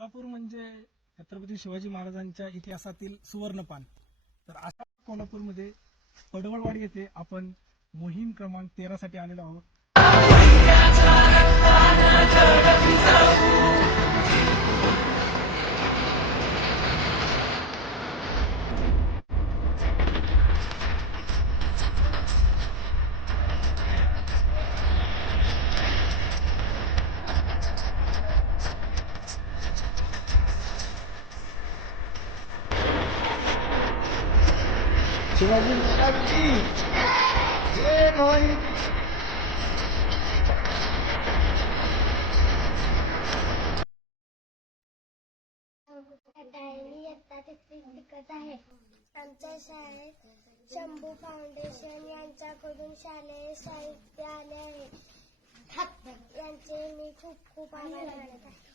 कोल्हापूर म्हणजे छत्रपती शिवाजी महाराजांच्या इतिहासातील सुवर्णपान. तर अशा कोल्हापूरमध्ये पडवळवाडी येथे आपण मोहीम क्रमांक 13 साठी आलेलो आहोत. शिवाजी महाराजांची जय भवानी. शिकत आहे. आमच्या शाळेत शंभू फाउंडेशन यांच्याकडून शालेय साहित्य आले आहे. यांचे मी खूप खूप आभार मानत आहे.